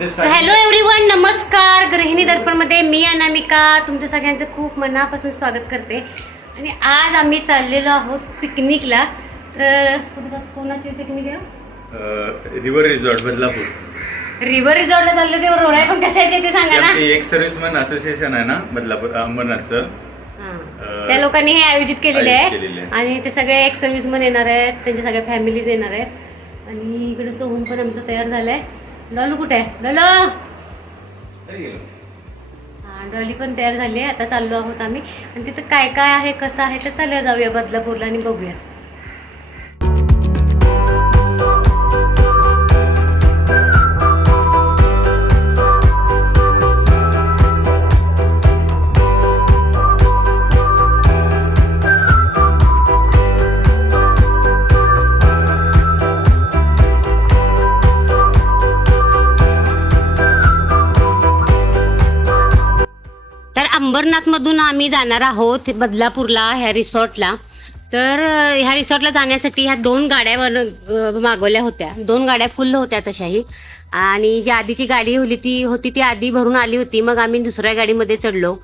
Hello everyone, नमस्कार. गृहिणी दर्पणमध्ये मी अनामिका तुमच्या सगळ्यांचं खूप मनापासून स्वागत करते. आणि आज आम्ही चाललेलो आहोत पिकनिकला. तर कोणाची पिकनिक आहे? River resort Badlapur. रिव्हर रिसॉर्टला चाललं ते बरोबर आहे, पण कशाचे ते सांगा ना. एक सर्व्हिसमॅन असोसिएशन आहे ना बदलापूर अंबरनाथचं, त्या लोकांनी हे आयोजित केलेले आहे. आणि ते सगळे एक सर्व्हिसमॅन येणार आहेत, त्यांच्या सगळ्या फॅमिलीज येणार आहेत. आणि इकडे सोहम पण आमचं तयार झालाय. डॉलू कुठे आहे? डॉलू, हा, डॉली पण तयार झाली आहे. आता चाललो आहोत आम्ही. आणि तिथं काय काय आहे, कसं आहे, तर चालूया, जाऊया बदलापूरला आणि बघूया. अंबरनाथमधून आम्ही जाणार आहोत बदलापूरला, ह्या रिसॉर्टला. तर ह्या रिसॉर्टला जाण्यासाठी ह्या 2 गाड्या मागवल्या होत्या. 2 गाड्या फुल होत्या तशाही. आणि जी आधीची गाडी होती ती आधी भरून आली होती. मग आम्ही दुसऱ्या गाडीमध्ये चढलो.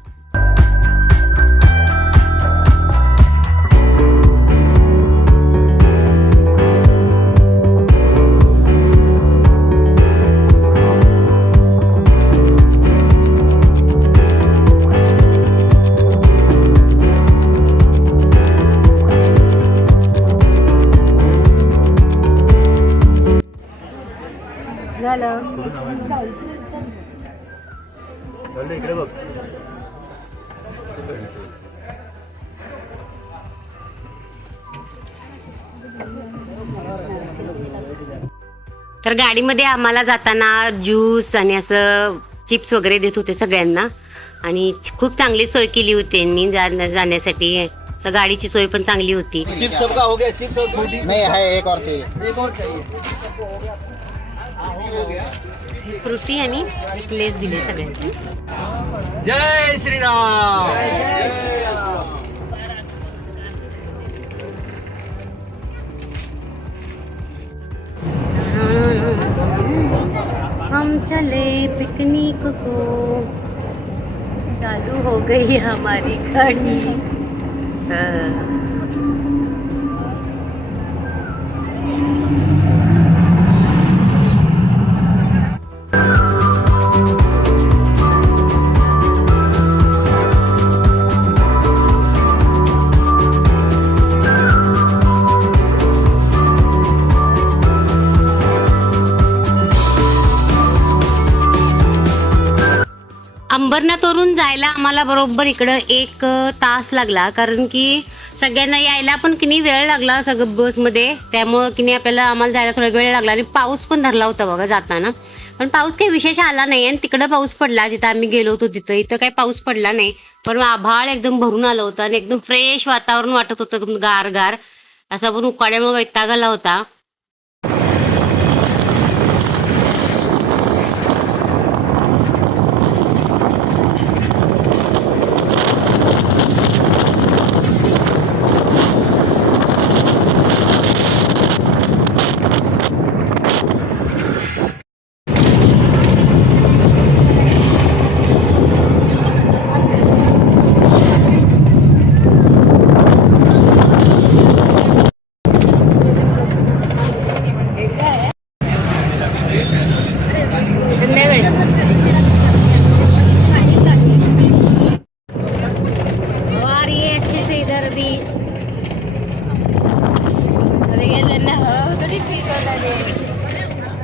तर गाडीमध्ये आम्हाला जाताना ज्यूस आणि असं चिप्स वगैरे देत होते सगळ्यांना. आणि खूप चांगली सोय केली होती त्यांनी जाण्यासाठी. गाडीची सोय पण चांगली होती. चिप्स सबका हो गया, चिप्स और फ्रूटी नहीं है, एक और चाहिए. फ्रुटी आणि लेस दिले सगळ्यांचे. जय श्रीराम. हम चले पिकनिक को, चालू हो गई हमारी गाड़ी. अंबरनाथवरून जायला आम्हाला बरोबर इकडं 1 तास लागला. कारण की सगळ्यांना यायला पण किनी वेळ लागला सगळं बसमध्ये. त्यामुळं किनी आम्हाला जायला थोडा वेळ लागला. आणि पाऊस पण धरला होता बघा जाताना. पण पाऊस काही विशेष आला नाही. आणि तिकडं पाऊस पडला, जिथं आम्ही गेलो होतो इथं काही पाऊस पडला नाही. पण आभाळ एकदम भरून आलं होतं. आणि एकदम फ्रेश वातावरण वाटत होतं, गार गार असा. पण उकाड्यामुळे वैताग आला होता.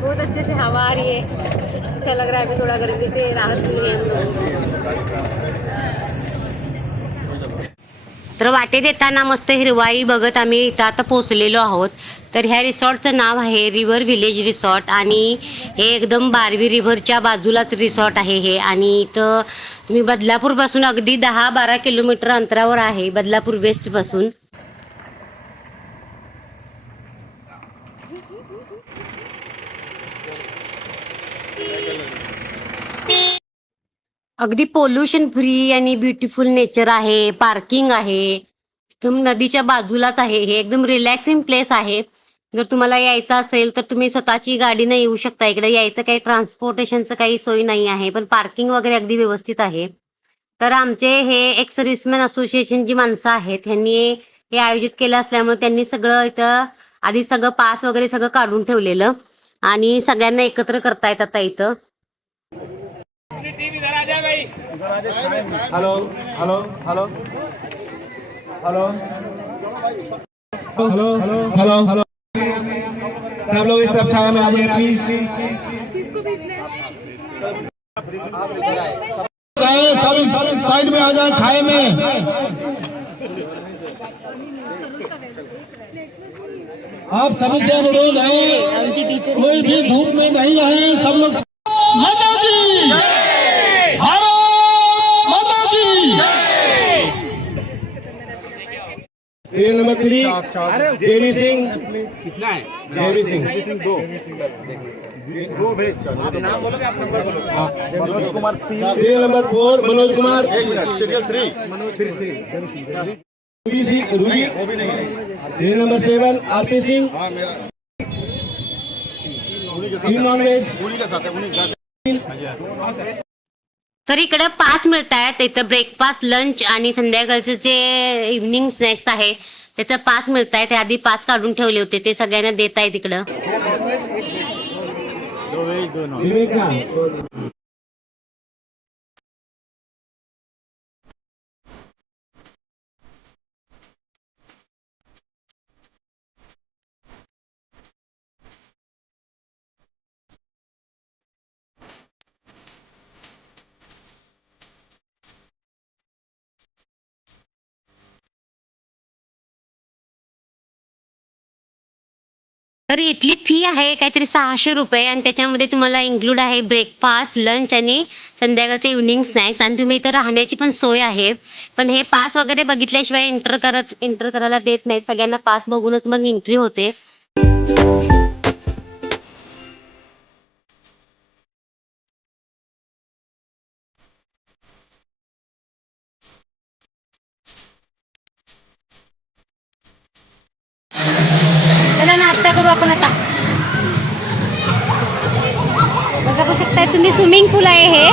बहुत अच्छे से हवा आ रही है. अच्छा लग रहा है. अभी थोड़ा गर्मी से राहत मिल गई हमको. तर वाटेत येताना मस्त हिरवाई बघत आम्ही इथं आता पोहोचलेलो आहोत. तर ह्या रिसॉर्टचं नाव आहे रिव्हर व्हिलेज रिसॉर्ट. आणि हे एकदम बारवी रिव्हरच्या बाजूलाच रिसॉर्ट आहे हे. आणि इथं तुम्ही बदलापूरपासून अगदी 10-12 किलोमीटर अंतरावर आहे, बदलापूर वेस्टपासून. अगदी पोल्युशन फ्री आणि ब्युटिफुल नेचर आहे. पार्किंग आहे, एकदम नदीच्या बाजूलाच आहे. हे एकदम रिलॅक्सिंग प्लेस आहे. जर तुम्हाला यायचं असेल तर तुम्ही स्वतःची गाडीने येऊ शकता. इकडे यायचं काही ट्रान्सपोर्टेशनचं काही सोय नाही आहे, पण पार्किंग वगैरे अगदी व्यवस्थित आहे. तर आमचे हे एक्स सर्व्हिसमॅन असोसिएशन जी माणसं आहेत ह्यांनी हे आयोजित केलं असल्यामुळे त्यांनी सगळं इथं आधी सगळं पास वगैरे सगळं काढून ठेवलेलं आणि सगळ्यांना एकत्र करतायत आता इथं. Hello hello hello hello hello hello hello सब लोग इस तरफ छाया में आ जाइए प्लीज। सब इस साइड में आ जाए छाया में। आप सभी से अनुरोध है कोई भी धूप में नहीं आए, सब लोग। माता दी भारत माता दी। सीरियल नंबर 3 जेबी सिंह। कितना है? जेबी सिंह 2 भेज। नाम बोलोगे आप, नंबर बोलोगे। Manoj Kumar. Serial number 4 Manoj Kumar. 1 minute. Serial 3 Manoj 3 Ruby Singh. Ruby वो भी नहीं है। Serial number 7 RP Singh. हां मेरा नॉन वेज उन्हीं का साथ है, उन्हीं का। तर इकडे पास मिळत आहेत. इथं ब्रेकफास्ट, लंच आणि संध्याकाळचं जे इव्हनिंग स्नॅक्स आहे त्याचं पास मिळत आहेत. आधी पास काढून ठेवले होते ते सगळ्यांना देत आहेत इकडं. तर इथली फी आहे काहीतरी 600 रुपये आणि त्याच्यामध्ये तुम्हाला इन्क्लूड आहे ब्रेकफास्ट, लंच आणि संध्याकाळचे इव्हनिंग स्नॅक्स आणि तुम्ही इथं राहण्याची पण सोय आहे. पण हे पास वगैरे बघितल्याशिवाय एंटर करायला देत नाहीत. सगळ्यांना पास बघूनच मग एंट्री होते. चला नाश्ता करू आपण आता. बघू शकताय तुम्ही स्विमिंग पूल आहे हे.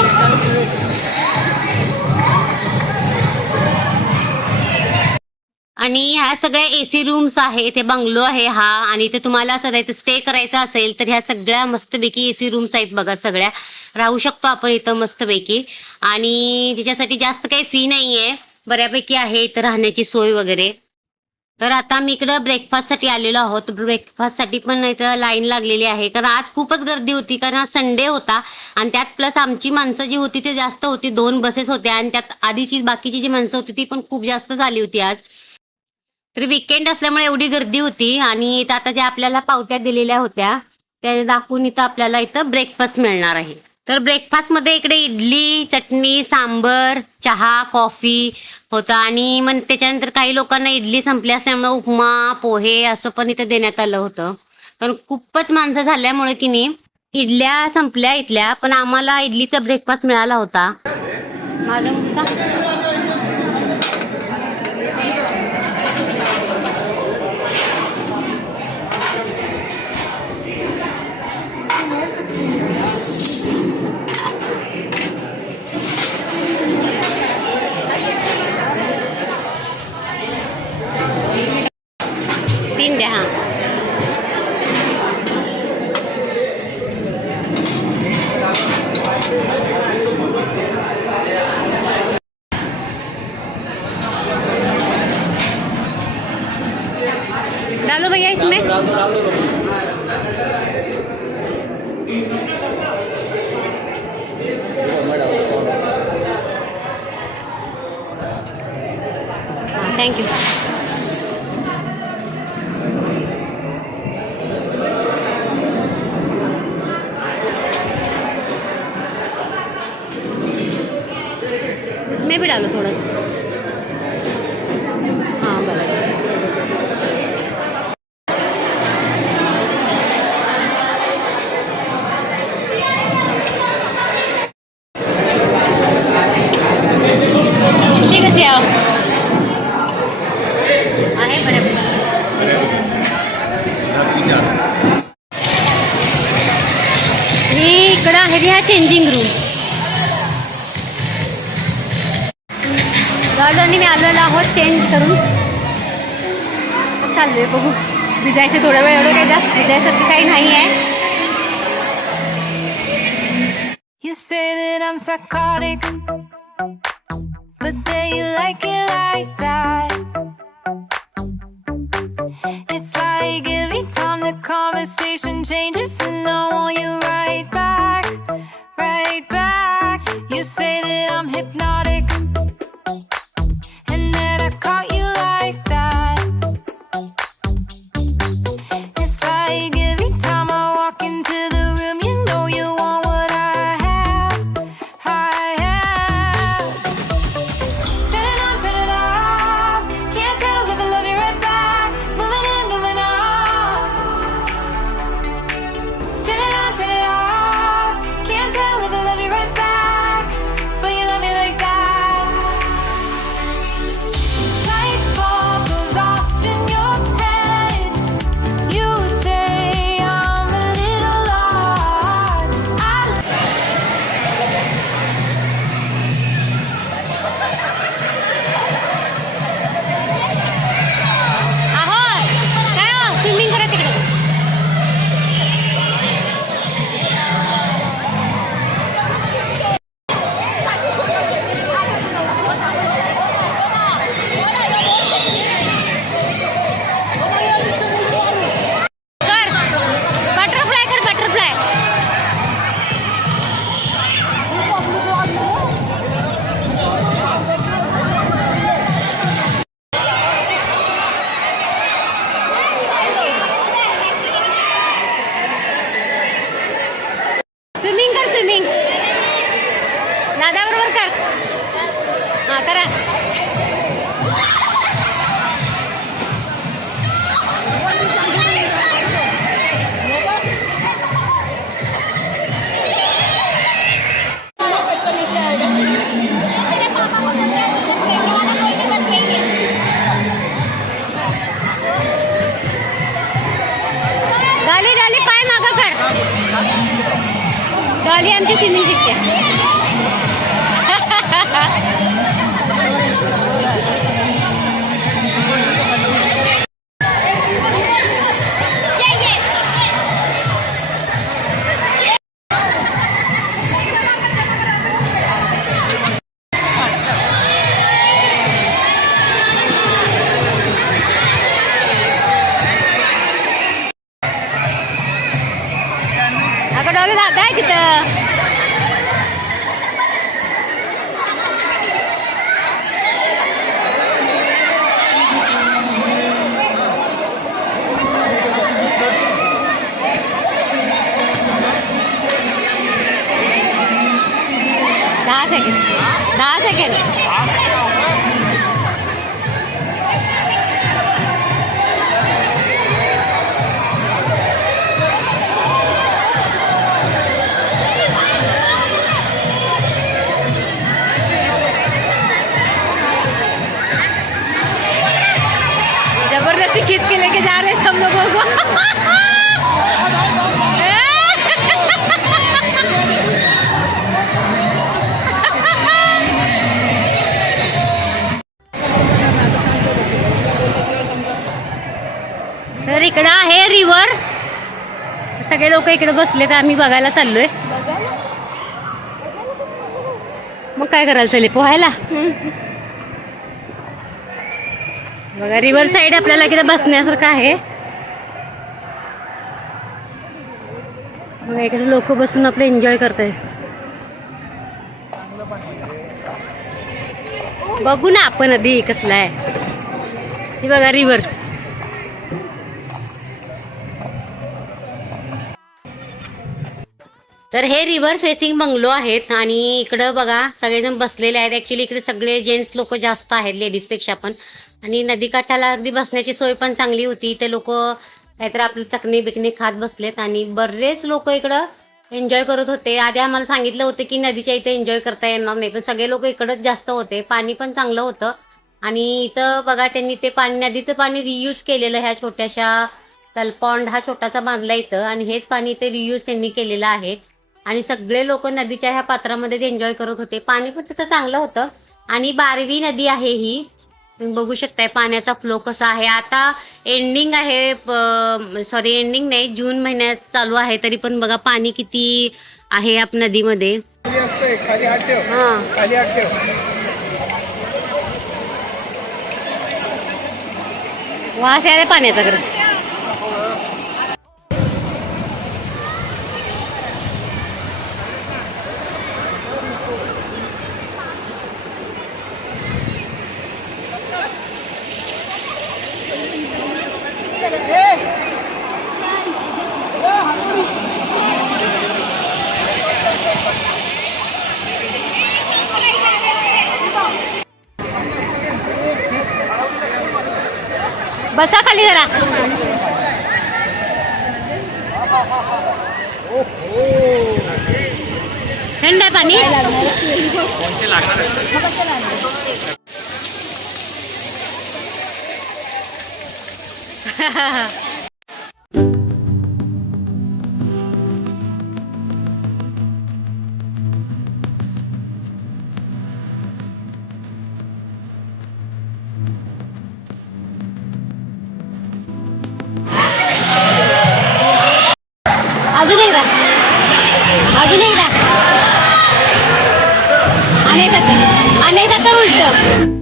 आणि ह्या सगळ्या एसी रूम्स आहेत. हे बंगलो आहे हा आणि ते तुम्हाला असं इथं स्टे करायचा असेल तर ह्या सगळ्या मस्तपैकी एसी रूम्स आहेत बघा. सगळ्या राहू शकतो आपण इथं मस्तपैकी आणि त्याच्यासाठी जास्त काही फी नाहीये, बऱ्यापैकी आहे इथं राहण्याची सोय वगैरे. तर आता मी इकडं ब्रेकफास्टसाठी आलेलो आहोत. ब्रेकफास्टसाठी पण इथं लाईन लागलेली आहे कारण आज खूपच गर्दी होती कारण आज संडे होता आणि त्यात प्लस आमची माणसं जी होती ती जास्त होती. 2 बसेस होत्या आणि त्यात आधीची बाकीची जी माणसं होती ती पण खूप जास्त झाली होती आज. तर वीकेंड असल्यामुळे एवढी गर्दी होती आणि इथं आता ज्या आपल्याला पावत्या दिलेल्या होत्या त्या दाखवून इथं आपल्याला इथं ब्रेकफास्ट मिळणार आहे. तर ब्रेकफास्टमध्ये इकडे इडली, चटणी, सांबर, चहा, कॉफी होता आणि मग त्याच्यानंतर काही लोकांना इडली संपली असल्यामुळे उपमा, पोहे असं पण इथं देण्यात आलं होतं. कारण खूपच माणसं झाल्यामुळे की नाही इडल्या संपल्या इथल्या, पण आम्हाला इडलीचा ब्रेकफास्ट मिळाला होता. माझा मुलगा तीन द्या. हां डालो भैया इसमें. Thank you. उसमें भी डालो थोड़ा सा. हाँ बराबर. इडली कशी आहे बऱ्यापैकी. आहे ह्या चेंजिंग रूम. आणि मी आलेलो आहोत चेंज करून चाललोय. बघू भिजायचं थोडा वेळ, एवढं काही जास्त भिजायसारखं काही नाही आहे. You say that I'm psychotic, but then you like it like that. It's like every time the conversation changes and I want you right back, right back. You say that I'm hypnotic and that I caught you like that. It's like every time I walk into the room, you know you want what I have, I have. Turn it on, turn it off. Can't tell if I love you right back. Moving in, moving on. Turn it on, turn it off. Can't tell if I love you right back, but you love me like that. Light bulb goes off in your head. You say I'm a little odd. आहो काय हो swimming करा तिकडे. कर butterfly कर butterfly. Swimming कर swimming. दादाबरोबर कर. हां करा. डॉली डॉली पाय मागं कर. डॉली आमची स्विमिंग शिकते. अगं डॉली दादा आहे तिथं. दहा सेकंड. जबरदस्ती खींच के लेके जा रहे हैं सब लोगों को. तर इकडं आहे रिव्हर. सगळे लोक इकडे बसले तर आम्ही बघायला चाललोय. मग काय करायला चालले पोहायला. बघा रिव्हर साईड आपल्याला इकडे बसण्यासारखं आहे. बघा इकडे लोक बसून आपले एन्जॉय करताय. बघू ना आपण आधी कसला आहे. हे बघा रिव्हर. तर हे रिव्हर फेसिंग बंगलो आहेत आणि इकडं बघा सगळेजण बसलेले आहेत. ॲक्च्युली इकडे सगळे जेंट्स लोक जास्त आहेत लेडीजपेक्षा पण. आणि नदीकाठाला अगदी बसण्याची सोय पण चांगली होती. ते लोक काहीतरी आपली चकणी बिकणी खात बसलेत आणि बरेच लोक इकडं एन्जॉय करत होते. आधी आम्हाला सांगितलं होतं की नदीच्या इथे एन्जॉय करता येणार नाही, पण सगळे लोक इकडंच जास्त होते. पाणी पण चांगलं होतं आणि इथं बघा त्यांनी ते पाणी नदीचं पाणी रियूज केलेलं. ह्या छोट्याशा तलपॉन्ड हा छोटासा बांधला इथं आणि हेच पाणी इथे रियूज त्यांनी केलेलं आहे. आणि सगळे लोक नदीच्या ह्या पात्रामध्ये एन्जॉय करत होते. पाणी पण तिथं चांगलं होतं आणि बारवी नदी आहे ही. तुम्ही बघू शकताय पाण्याचा फ्लो कसा आहे. आता एंडिंग आहे, सॉरी एंडिंग नाही, जून महिन्यात चालू आहे, तरी पण बघा पाणी किती आहे आप नदीमध्ये. हा वास यायला पाण्याचा खरं. बसा खाली जरा. थंड आहे पाणी. अजून एकदा, अजून एकदा, अनेकदा तर उलट.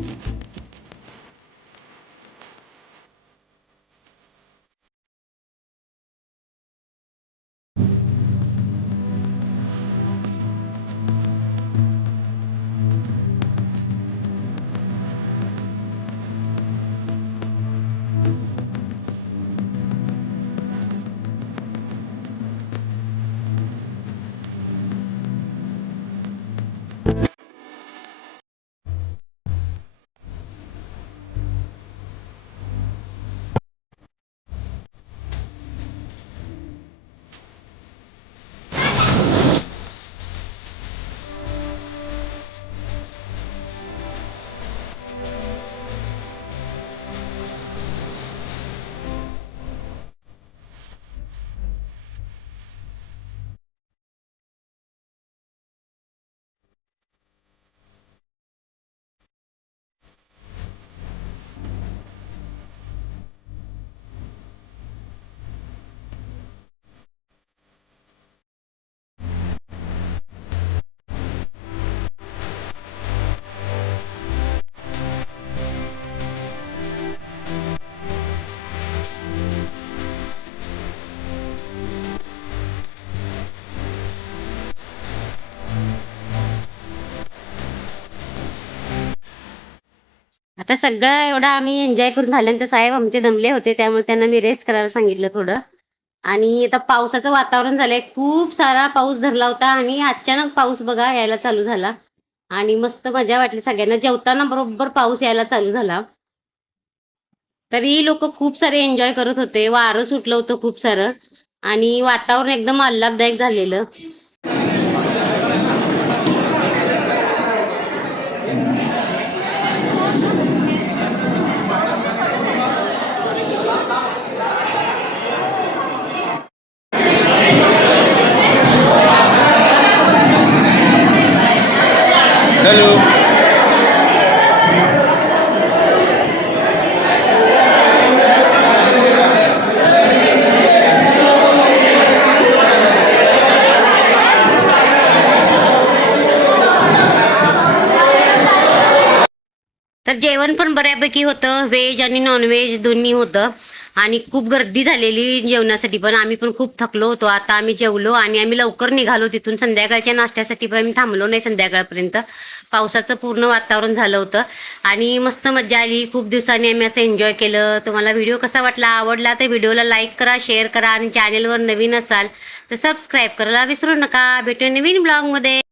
आता सगळं एवढं आम्ही एन्जॉय करून झाल्यानंतर साहेब आमचे दमले होते, त्यामुळे त्यांना मी रेस्ट करायला सांगितलं थोडं. आणि आता पावसाचं वातावरण झालंय, खूप सारा पाऊस धरला होता आणि अचानक पाऊस बघा यायला चालू झाला आणि मस्त मजा वाटली सगळ्यांना. जेवताना बरोबर पाऊस यायला चालू झाला. तरी लोक खूप सारे एन्जॉय करत होते. वारं सुटलं होतं खूप सारं आणि वातावरण एकदम आल्हाददायक झालेलं. हॅलो. तर जेवण पण बऱ्यापैकी होतं, व्हेज आणि नॉनव्हेज दोन्ही होतं आणि खूप गर्दी झालेली जेवणासाठी पण. आम्ही पण खूप थकलो होतो. आता आम्ही जेवलो आणि आम्ही लवकर निघालो तिथून. संध्याकाळच्या नाश्त्यासाठी पण आम्ही थांबलो नाही संध्याकाळपर्यंत. पावसाचं पूर्ण वातावरण झालं होतं आणि मस्त मजा आली. खूप दिवसांनी आम्ही असं एन्जॉय केलं. तुम्हाला व्हिडिओ कसा वाटला, आवडला तर व्हिडिओला लाईक करा, शेअर करा आणि चॅनेलवर नवीन असाल तर सबस्क्राईब करायला विसरू नका. भेटूया नवीन ब्लॉगमध्ये.